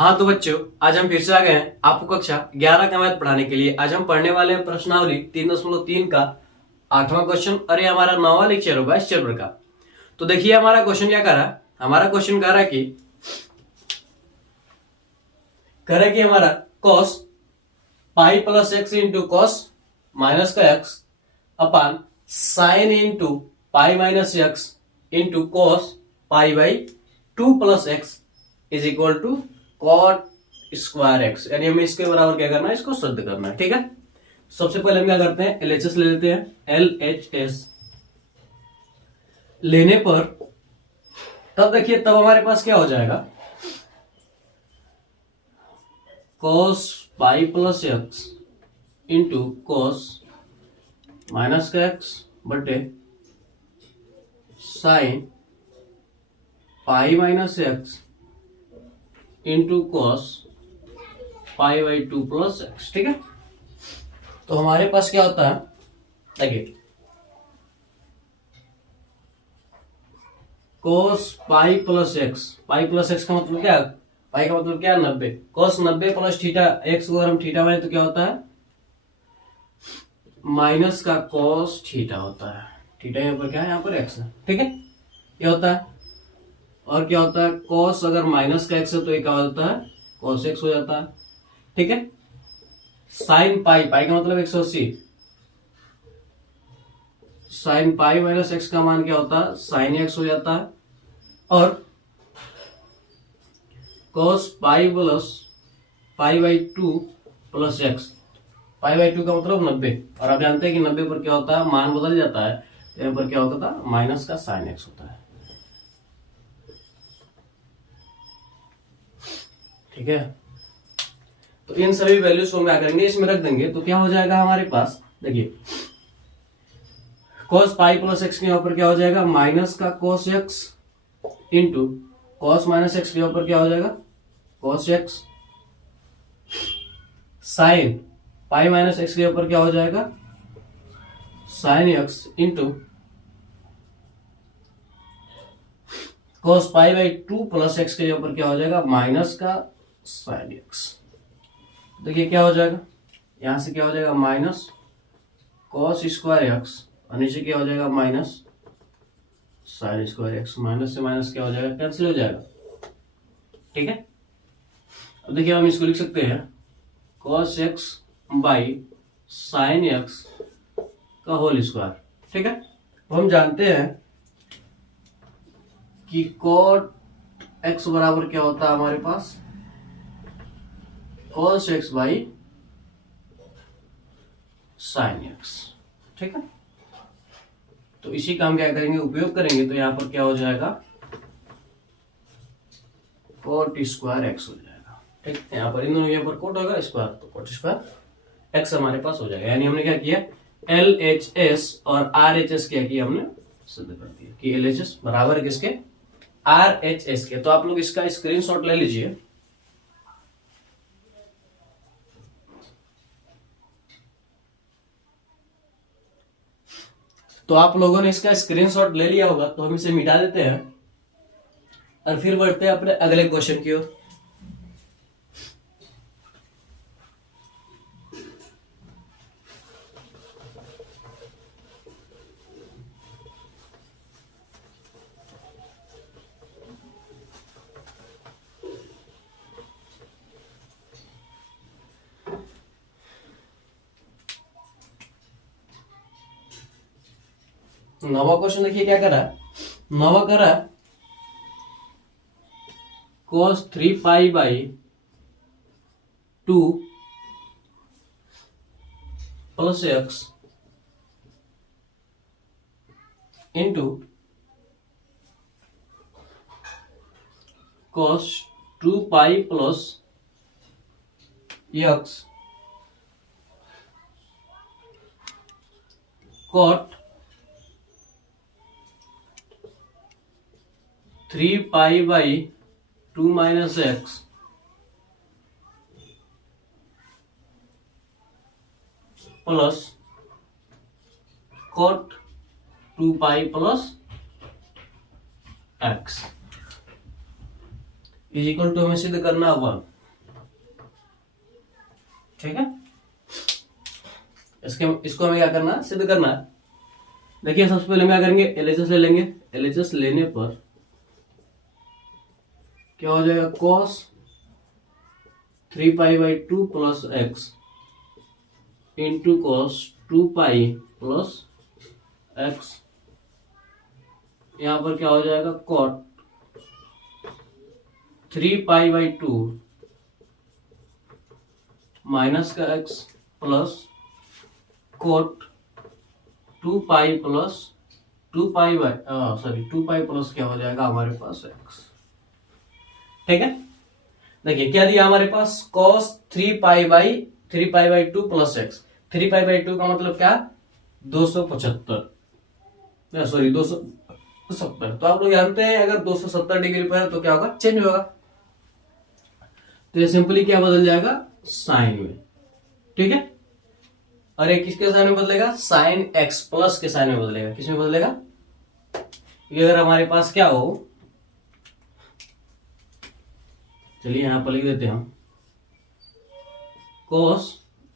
हाँ तो बच्चों, आज हम फिर से आ गए हैं आपको कक्षा 11 का मैथ पढ़ाने के लिए। आज हम पढ़ने वाले हैं प्रश्नावली 3.3 का 8वां क्वेश्चन और ये हमारा 9वां लेक्चर होगा इस चैप्टर का। तो देखिए हमारा क्वेश्चन क्या कर रहा है। हमारा क्वेश्चन कह रहा है कि हमारा cos pi plus x into cos minus का x upon sine into pi minus x into cos pi by 2 plus x is equal to cot square x, यानी हमें इसके बराबर क्या करना है, इसको सिद्ध करना है। ठीक है, सबसे पहले हम क्या करते हैं, एलएचएस ले लेते हैं। एलएचएस लेने पर तब देखिए तब हमारे पास क्या हो जाएगा, cos pi plus x into cos minus का एक्स बटे sine pi minus x into cos pi by 2 plus x. ठीक है, तो हमारे पास क्या होता है, देखिए cos पाई प्लस एक्स का मतलब क्या, पाई का मतलब क्या है 90, cos 90 प्लस थीटा एक्स को अगर हम थीटा माने तो क्या होता है माइनस का cos थीटा होता है। थीटा यहाँ पर क्या है, यहाँ पर एक्स है। ठीक है, ये होता है। और क्या होता है, cos अगर माइनस का एक्स है तो ये क्या होता है cos एक्स हो जाता है। ठीक है, साइन पाई का मतलब 180, साइन पाई माइनस एक्स का मान क्या होता है साइन एक्स हो जाता है। और cos pi plus pi by 2 plus x, pi by 2 का मतलब 90, और आप जानते हैं कि 90 पर क्या होता है मान बदल जाता है, तो यहाँ पर क्या होता था माइनस का साइन एक्स होता है। ठीक है, तो इन सभी वैल्यूज को हम क्या करेंगे, इसमें रख देंगे तो क्या हो जाएगा हमारे पास, देखिए cos पाई प्लस एक्स के यहाँ पर क्या हो जाएगा माइनस का cos x into cos minus x के ऊपर क्या हो जाएगा cos x, sine pi minus x के ऊपर क्या हो जाएगा sine x into cos pi by 2 plus x के ऊपर क्या हो जाएगा माइनस का साइन एक्स। देखिए क्या हो जाएगा, यहां से क्या हो जाएगा माइनस cos स्क्वायर एक्स और नीचे क्या हो जाएगा minus sign square x, minus से माइनस क्या हो जाएगा कैंसिल हो जाएगा। ठीक है, अब देखिए हम इसको लिख सकते हैं cos x by sine x का होल स्क्वायर। ठीक है, तो हम जानते हैं कि cot एक्स बराबर क्या होता है हमारे पास cos x by sine x. ठीक है, तो इसी का हम क्या करेंगे उपयोग करेंगे, तो यहां पर क्या हो जाएगा कोट स्क्वायर एक्स हो जाएगा। ठीक है, यहाँ पर इन दोनों यहाँ पर कोट होगा स्क्वायर, तो कोट स्क्वायर एक्स हमारे पास हो जाएगा। यानी हमने क्या किया एल एच एस और आर एच एस क्या किया हमने सिद्ध कर दिया कि एल एच एस बराबर है किसके आर एच एस के। तो आप लोग इसका स्क्रीनशॉट ले लीजिए। तो आप लोगों ने इसका स्क्रीनशॉट ले लिया होगा, तो हम इसे मिटा देते हैं और फिर बढ़ते हैं अपने अगले क्वेश्चन की ओर। नवा क्वेश्चन देखिए क्या करा है, नवा करा cos 3 pi by 2 plus x into cos 2 pi plus x cot 3 pi by 2 minus x plus cot 2 pi plus x. Is equal to हमें सिद्ध करना 1। ठीक है, इसको हमें क्या करना है, सिद्ध करना है। देखिए सबसे पहले हम क्या करेंगे, एलएचएस ले लेंगे। एलएचएस लेने पर क्या हो जाएगा, cos 3π/2 plus x into cos 2π plus x, यहां पर क्या हो जाएगा, cot 3π/2 माइनस का x plus cot 2π plus 2π plus क्या हो जाएगा हमारे पास एक्स। ठीक है, देखिए क्या दिया हमारे पास, cos 3π/2 प्लस एक्स। 3π/2 का मतलब क्या, 275, सॉरी 270। तो आप लोग जानते हैं अगर 270 डिग्री पर है तो क्या होगा, चेंज होगा। तो ये सिंपली क्या बदल जाएगा, साइन में। ठीक है, और ये किसके साइन में बदलेगा, साइन एक्स प्लस के साइन में बदलेगा। किसमें बदलेगा, ये अगर हमारे पास क्या हो, चलिए यहां पर लिख देते हैं हम, cos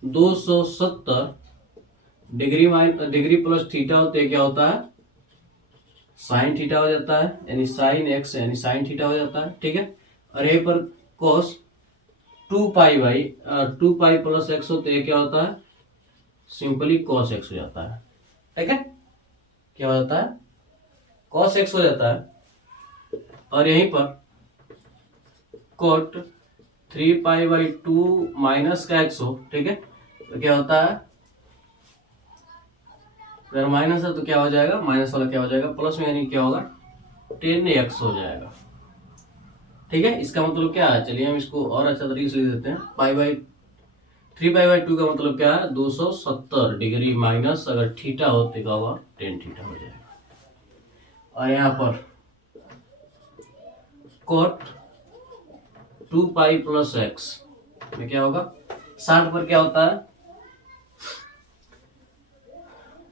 270 डिग्री प्लस थीटा होते क्या होता है, साइन थीटा हो जाता है, यानी साइन एक्स यानी साइन थीटा हो जाता है। ठीक है, और यहीं पर cos 2π प्लस एक्स होते क्या होता है, सिंपली cos x हो जाता है। ठीक है, क्या हो जाता है, cos x हो जाता है। और यहीं पर cot 3π/2 माइनस का x हो, ठीक है, तो क्या होता है, अगर माइनस है तो क्या हो जाएगा, माइनस वाला क्या हो जाएगा, प्लस में, यानी क्या होगा, 10x हो जाएगा। ठीक है, इसका मतलब क्या है, चलिए हम इसको और अच्छा तरीके से लिख देते हैं। 3π/2 का मतलब क्या है, 270 डिग्री माइनस अगर थीटा हो तो क्या होगा, 10 थीटा हो जाएगा। और यहाँ पर cot 2π प्लस एक्स में क्या होगा, 60 पर क्या होता है,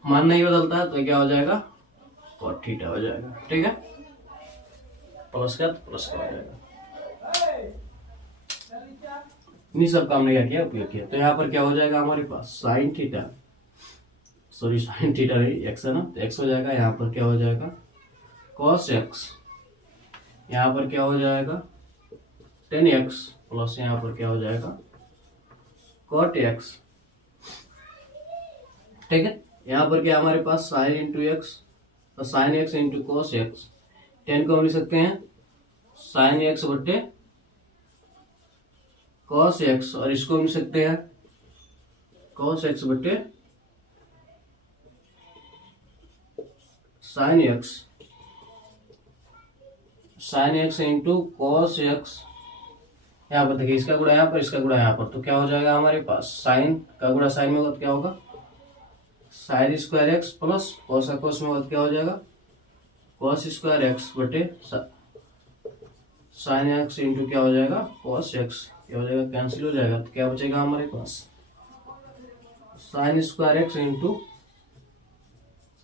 मान नहीं बदलता है तो क्या हो जाएगा, cot थीटा हो जाएगा। ठीक है, प्लस का तो प्लस का हो जाएगा। इन्हीं सब काम ने क्या किया, उपयोग किया। तो यहाँ पर क्या हो जाएगा हमारे पास, sine theta, sorry sine theta नहीं, एक्स है ना, तो एक्स हो जाएगा। यहाँ पर क्या हो जाएगा, cos एक्स, यहाँ पर क्या हो जाएगा, 10x प्लस यहाँ पर क्या हो जाएगा, cot एक्स। ठीक है, यहाँ पर क्या हमारे पास, साइन इंटू एक्स, तो sine x into cos x. 10 को हम लिख सकते हैं साइन एक्स बट्टे cos एक्स, और इसको हम लिख सकते हैं cos एक्स बट्टे sine x, sine x into cos x. यहाँ पर देखिए, इसका गुणा यहाँ पर, इसका गुणा यहाँ पर, तो क्या हो जाएगा हमारे पास, साइन का गुणा साइन में होगा तो क्या होगा, sign square x plus cos का cos में होगा तो क्या हो जाएगा, cos स्क्वायर एक्स बटे साइन एक्स इंटू क्या हो जाएगा, cos एक्स। क्या हो जाएगा, कैंसिल हो जाएगा, तो क्या बचेगा हमारे पास, sine square x into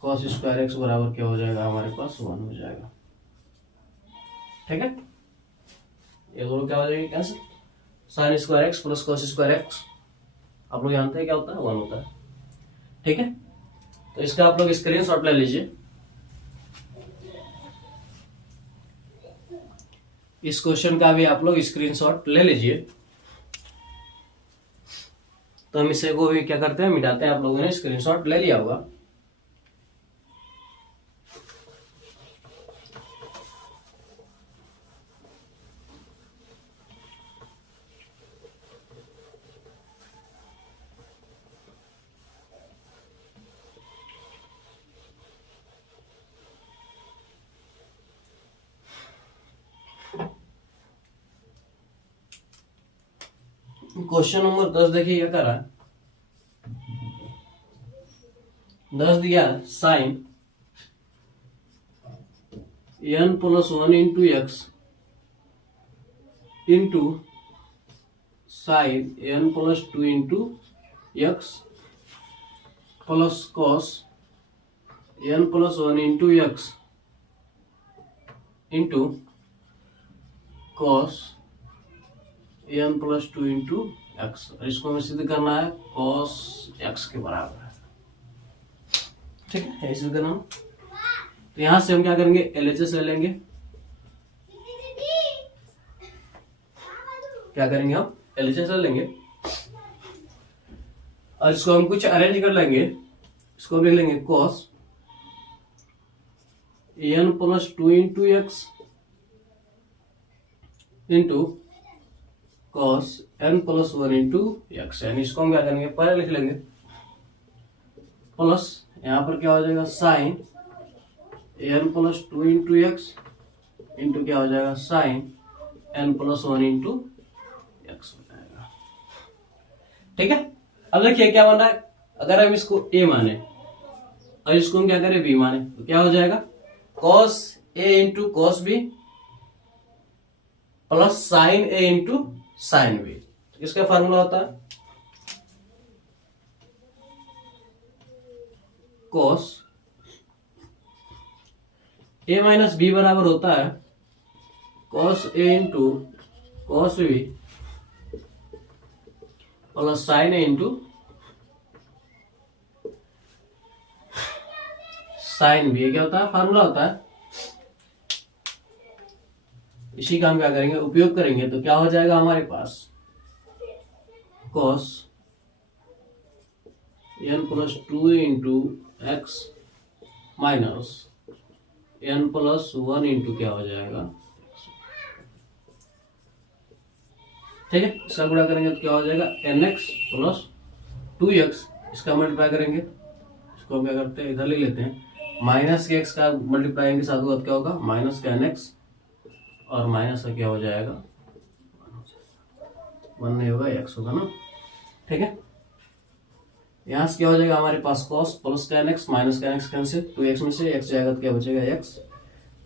cos square x बराबर क्या हो जाएगा हमारे पास, 1 हो जाएगा। ठीक है, ये दोनों क्या हो जाएगी, cancel. Sign square x plus cos square x आप लोग जानते हैं क्या होता है, 1 होता है। ठीक है, तो इसका आप लोग स्क्रीनशॉट ले लीजिए। इस क्वेश्चन का भी आप लोग स्क्रीनशॉट ले लीजिए। तो हम इसे को भी क्या करते हैं, मिटाते हैं। आप लोगों ने स्क्रीनशॉट ले लिया होगा। क्वेश्चन नंबर 10 देखिए, क्या कर रहा है, 10 दिया sine n plus 1 into x into sine n plus 2 into x plus cos n plus 1 into x into cos n plus 2 into x, और इसको हमें सिद्ध करना है कॉस एक्स के बराबर है। ठीक है, सिद्ध करना। तो यहां से हम क्या करेंगे, एलएचएस ले लेंगे। क्या करेंगे, हम एलएचएस ले लेंगे और इसको हम कुछ अरेंज कर लेंगे। इसको हम लिख लेंगे cos n plus 2 into x into cos n plus 1 into x, यानी इसको हम क्या करेंगे, पहले लिख लेंगे प्लस, यहां पर क्या हो जाएगा sine n plus 2 into x into क्या हो जाएगा sine n plus 1 into x हो जाएगा। ठीक है, अब देखिए क्या बन रहा है, अगर हम इसको a माने और इसको हम क्या करें b माने, तो क्या हो जाएगा cos a into cos b plus sine a into sine b. इसका फार्मूला होता है cos a माइनस बी बराबर होता है cos a into cos b plus sine a into sine b. क्या होता है, फार्मूला होता है। इसी का हम क्या करेंगे, उपयोग करेंगे। तो क्या हो जाएगा हमारे पास cos n plus 2 into x minus n plus 1 into क्या हो जाएगा, ठीक है। इसका गुणा करेंगे तो क्या हो जाएगा एन एक्स प्लस 2x, इसका मल्टीप्लाई करेंगे। इसको हम क्या करते हैं, इधर ले लेते हैं, माइनस के एक्स का मल्टीप्लाई के साथ क्या होगा माइनस का एन एक्स और माइनस का क्या हो जाएगा 1 नहीं होगा एक्स होगा ना। ठीक है, यहां से क्या हो जाएगा हमारे पास कॉस प्लस का एन एक्स माइनस का एन एक्स कैंसिल, 2x में से x जाएगा तो क्या बचेगा x,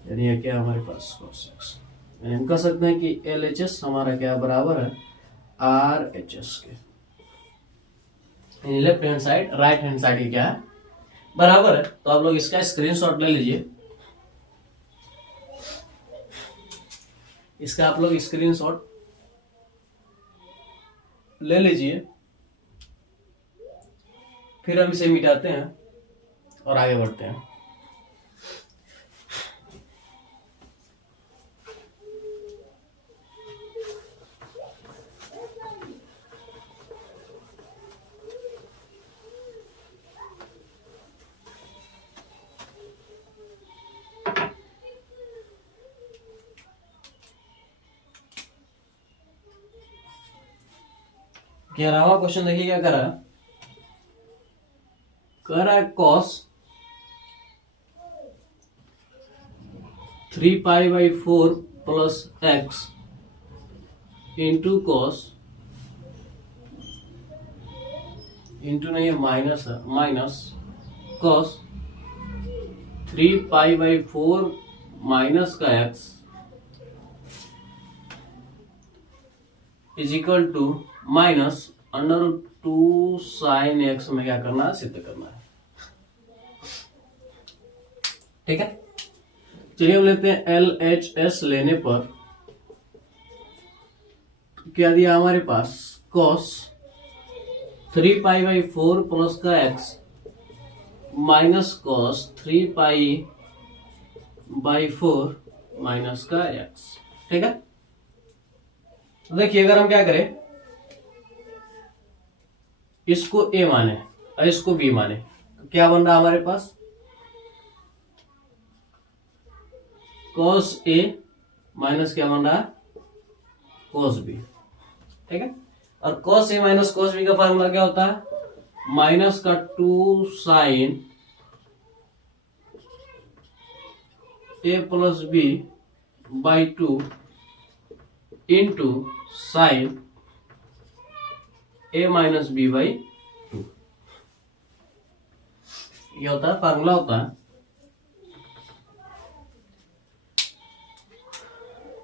यानी ये क्या हमारे पास कॉस एक्स। हम कह सकते हैं कि LHS हमारा क्या बराबर है RHS के, left hand side right hand side की क्या है बराबर है। तो आप लोग इसका स्क्रीनशॉट ले लीजिए, इसका आप लोग स्क्रीनशॉट ले लीजिए, फिर हम इसे मिटाते हैं और आगे बढ़ते हैं। ग्यारहवां क्वेश्चन देखिए क्या कर रहा है cos 3π/4 plus x into cos into नहीं है माइनस है, माइनस कॉस 3π/4 माइनस का x is equal to minus √2 sine x में क्या करना है, सिद्ध करना है। ठीक है, चलिए हम लेते हैं LHS लेने पर क्या दिया हमारे पास cos 3π/4 प्लस का x माइनस cos 3π/4 माइनस का x। ठीक है, तो देखिए अगर हम क्या करें, इसको a माने और इसको b माने, तो क्या बन रहा है हमारे पास cos a माइनस क्या बन रहा है cos b। ठीक है, और cos a minus cos b का फार्मूला क्या होता है, माइनस का 2 sine a plus b by 2 into sine a minus b by 2, ये होता है फार्मूला होता है।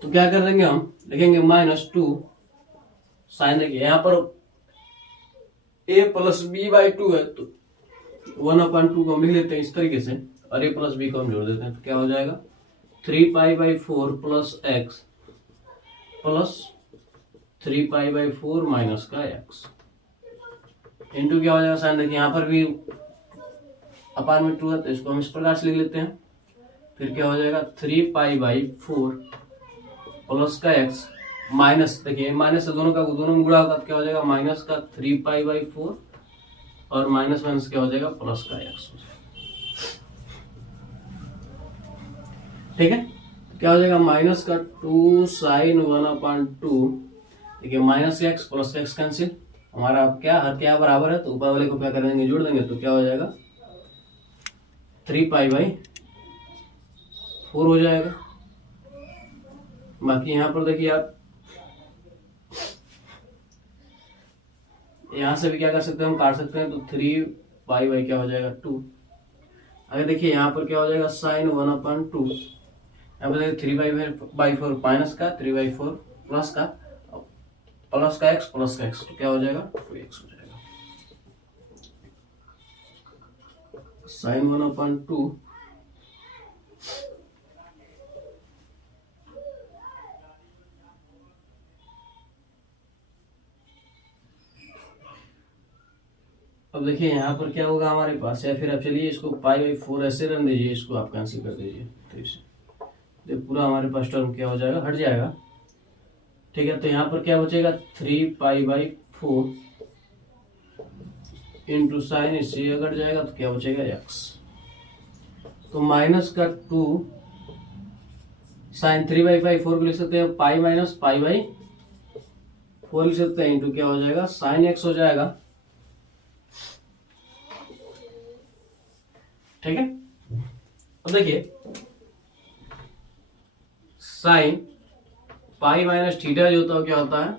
तो क्या कर देंगे, हम लिखेंगे -2 साइन, देखिए यहां पर a प्लस बी बाई 2 है तो 1/2 को हम लिख लेते हैं इस तरीके से, और a प्लस बी को हम जोड़ देते हैं तो क्या हो जाएगा 3π/4 प्लस एक्स प्लस 3π/4 माइनस का x इंटू क्या हो जाएगा साइन, देखिए यहाँ पर भी अपान में 2 है तो इसको हम इस प्रकार से लिख लेते हैं। फिर क्या हो जाएगा 3π/4 प्लस का x माइनस, देखिए माइनस से दोनों में गुणा होगा, क्या हो जाएगा माइनस का 3π/4 और माइनस माइनस क्या हो जाएगा प्लस का x। ठीक है, क्या हो जाएगा माइनस का 2 sin 1/2, देखिए माइनस का x प्लस का x कैंसिल, हमारा क्या बराबर है, तो ऊपर वाले को क्या करेंगे जोड़ देंगे, तो क्या हो जाएगा 3π/4 हो जाएगा। बाकी यहाँ पर देखिए आप यहाँ से भी क्या कर सकते हैं, हम काट सकते हैं, तो 3π/ क्या हो जाएगा 2। अगर देखिए यहाँ पर क्या हो जाएगा sin 1/2, यहाँ पर देखिए 3/4 माइनस का 3/4 प्लस का x प्लस का x, तो क्या हो जाएगा 2x हो जाएगा। sin 1/2 अब देखिए यहाँ पर क्या होगा हमारे पास, या फिर अब चलिए इसको π/4 ऐसे रन दीजिए, इसको आप कैंसिल कर दीजिए, तो इसे पूरा हमारे पास टर्म क्या हो जाएगा हट जाएगा। ठीक है, तो यहाँ पर क्या बचेगा 3π/4 इंटू साइन, इससे अगर जाएगा तो क्या बचेगा x, तो माइनस का 2 साइन 3/4 को लिख सकते हैं पाई माइनस π/4 लिख सकते हैं, इंटू क्या हो जाएगा साइन x हो जाएगा। ठीक है, अब देखिए साइन पाई माइनस थीटा जो होता है क्या होता है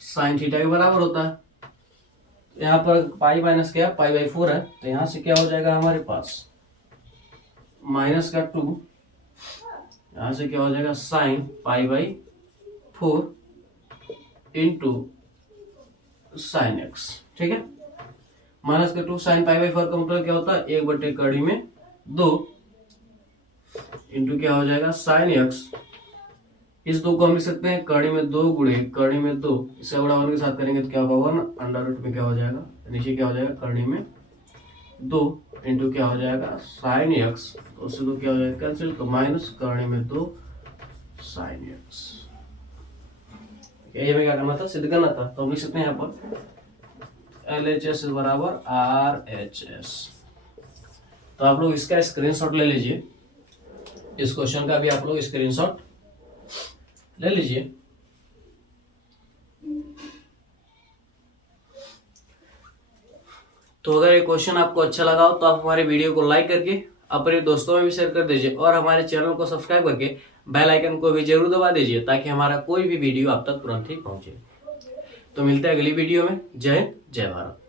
साइन थीटा के बराबर होता है। यहाँ पर पाई माइनस क्या π/4 है, तो यहां से क्या हो जाएगा हमारे पास माइनस का 2, यहां से क्या हो जाएगा साइन π/4 इंटू साइन x। ठीक है, माइनस का 2 साइन π/4 का मतलब क्या होता है 1/2 इंटू क्या हो जाएगा साइन x। इस 2 को हम लिख सकते हैं कड़ी में 2 गुणे कड़ी में 2, इसे बड़ा 1 के साथ करेंगे तो क्या होगा 1, अंडर रूट में क्या हो जाएगा नीचे क्या हो जाएगा कड़ी में 2 इंटू क्या हो जाएगा साइन x, तो उससे तो क्या हो जाएगा कैंसिल, तो माइनस कड़ी में 2 साइन x। ये हमें क्या करना था सिद्ध करना था, तो हम लिख सकते हैं यहाँ पर LHS बराबर RHS। तो आप लोग इसका स्क्रीनशॉट ले लीजिए, इस क्वेश्चन का भी आप लोग स्क्रीनशॉट ले लीजिए। तो अगर ये क्वेश्चन आपको अच्छा लगा हो तो आप हमारे वीडियो को लाइक करके अपने दोस्तों में भी शेयर कर दीजिए और हमारे चैनल को सब्सक्राइब करके बेल आइकन को भी जरूर दबा दीजिए ताकि हमारा कोई भी वीडियो आप तक तुरंत ही पहुंचे। तो मिलते हैं अगली वीडियो में। जय हिंद, जय भारत।